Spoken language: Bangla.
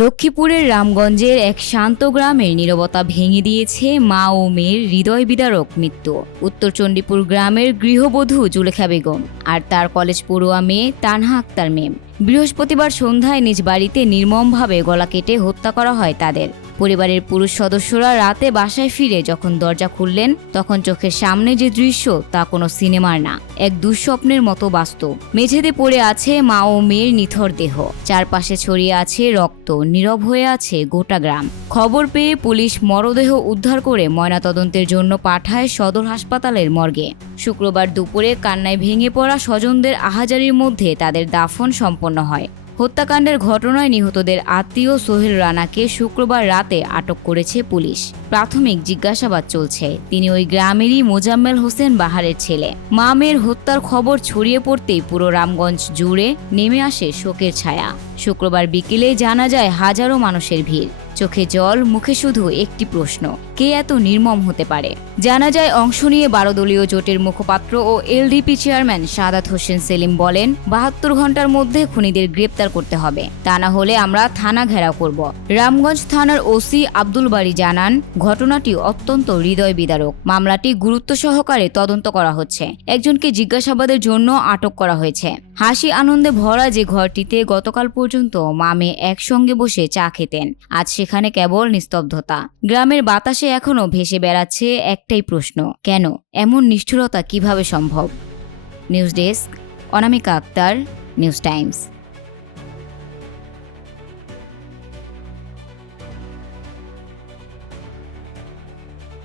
লক্ষ্মীপুরের রামগঞ্জের এক শান্ত গ্রামের নিরবতা ভেঙে দিয়েছে মা ও মেয়ের হৃদয় বিদারক মৃত্যু। উত্তর চণ্ডীপুর গ্রামের গৃহবধূ জুলেখা বেগম আর তার কলেজ পড়ুয়া মেয়ে তানহা আক্তার মেম। বৃহস্পতিবার সন্ধ্যায় নিজ বাড়িতে নির্মমভাবে গলা কেটে হত্যা করা হয় তাদের। পরিবারের পুরুষ সদস্যরা রাতে বাসায় ফিরে যখন দরজা খুললেন, তখন চোখের সামনে যে দৃশ্য, তা কোনো সিনেমার না। এক দুঃস্বপ্নের মতো বাস্তব। মেঝেতে পড়ে আছে মা ও মেয়ের নিথর দেহ। চারপাশে ছড়িয়ে আছে রক্ত, নীরব হয়ে আছে গোটা গ্রাম। খবর পেয়ে পুলিশ মরদেহ উদ্ধার করে ময়নাতদন্তের জন্য পাঠায় সদর হাসপাতালের মর্গে। শুক্রবার দুপুরে কান্নায় ভেঙে পড়া স্বজনদের আহাজারির মধ্যে তাদের দাফন সম্পন্ন হয়। হত্যাকাণ্ডের ঘটনায় নিহতদের আত্মীয় সোহেল রানাকে শুক্রবার রাতে আটক করেছে পুলিশ। প্রাথমিক জিজ্ঞাসাবাদ চলছে। তিনি ওই গ্রামেরই মোজাম্মেল হোসেন বাহারের ছেলে। মামের হত্যার খবর ছড়িয়ে পড়তেই পুরো রামগঞ্জ জুড়ে নেমে আসে শোকের ছায়া। শুক্রবার বিকেলে জানা যায় হাজারো মানুষের ভিড়। চোখে জল, মুখে শুধু একটি প্রশ্ন। কে এত নির্মম হতে পারে? জানা যায়, অংশ নিয়ে বারো দলীয় জোটের মুখপাত্র ও এলডিপি চেয়ারম্যান সাদাত হোসেন সেলিম বলেন, বাহাত্তর ঘণ্টার মধ্যে খুনিদের গ্রেপ্তার করতে হবে। তা না হলে আমরা থানা ঘেরাও করব। রামগঞ্জ থানার ওসি আব্দুল বাড়ি জানান, ঘটনাটি অত্যন্ত হৃদয় বিদারক মামলাটি গুরুত্ব সহকারে তদন্ত করা হচ্ছে। একজনকে জিজ্ঞাসাবাদের জন্য আটক করা হয়েছে। হাসি আনন্দে ভরা যে ঘরটিতে গতকাল পর্যন্ত মামে একসঙ্গে বসে চা খেতেন। আজ সেখানে কেবল নিস্তব্ধতা। গ্রামের বাতাসে এখনও ভেসে বেড়াচ্ছে একটাই প্রশ্ন, কেন? এমন নিষ্ঠুরতা কীভাবে সম্ভব? News desk, Anamika Akter, News Times.